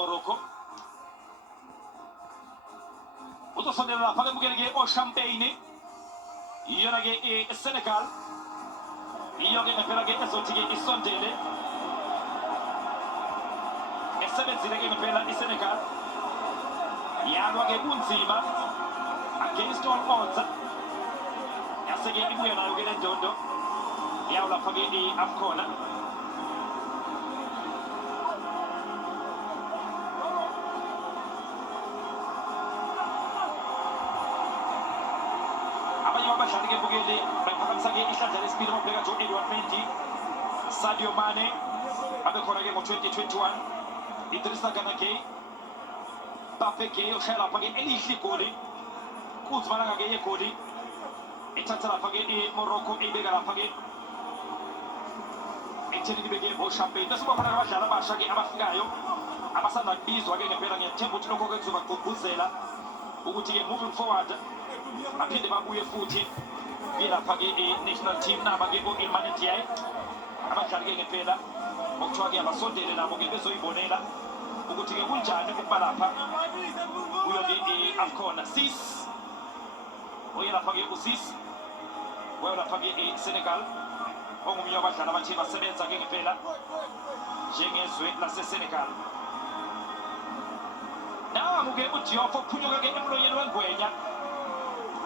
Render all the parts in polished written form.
Morocco. Utosondera la paghe mugerege o Champagne. Yonage e Senegal. Yoge e pelage ezotige isondele. Esebenzileke ngempela iSenegal. Yalwa-ke kunzima against all odds. Yaseke ibuye nayo-ke le ndondo yawo lapha-ke i-AFCON. Abanye babadlali-ke bukele bayiphakamisake ihlandla lesibili ngokubheka Jo-Edouard Mendy, Sadio Mane abekhona-ke ngo-2021, Idrissa Gana Gueye, Mbappe Gueye ushaya lapha-ke elihle igoli kunzima nanga-ke yegoli ithatha lapha-ke iMorocco eyibeka lapha-ke ekuthenini ibeke o-Champagne. Bese kuba khona abadlali abasha-ke abafikayo abasanda kubizwa-ke ngempela. Ngiyathemba ukuthi lokho-ke kuzobagqugquzela ukuthi-ke moving forward baphinde babuye futhi lapha-ke i-national team naba-ke o-Iliman Ndiaye abadlali-ke ngempela okuthiwa-ke abasondele nabo-ke bezoyibonela ukuthi-ke kunjani ukuba lapha kuyo-ke i-AFCON. Sis oye lapha-ke uSis weyo lapha-ke iSenegal ongomunye wabadlali abathi basebenza-ke ngempela njengezwe laseSenegal. Nangu-ke uDiouf ophunyuka-ke emlonyeni wengwenya.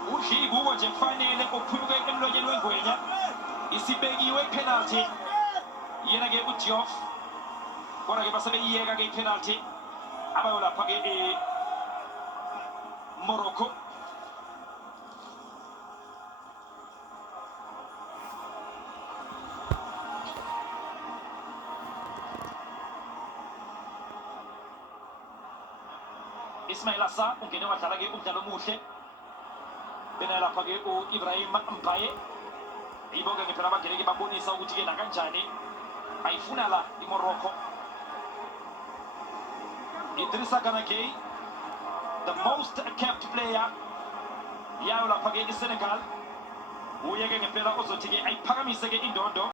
Udli kuwo nje kufanele uphunyuke emlonyeni wengwenya. Isibekiwe ipenalty yena-ke uDiouf, kodwa-ke basebeyiyeka-ke ipenalty abayo lapha-ke Morocco. Ismail Assar ungene wadlala-ke umdlalo omuhle. Bena lapha-ke u-Ibrahim Mbaye yibo-ke ngempela abangene-ke babonisa ukuthi-ke nakanjani ayifuna la iMorocco. Idrissa Gana Gueye, the most kept player yayo lapha-ke iSenegal, uye-ke ngempela ozothi-ke ayiphakamise-ke indondo.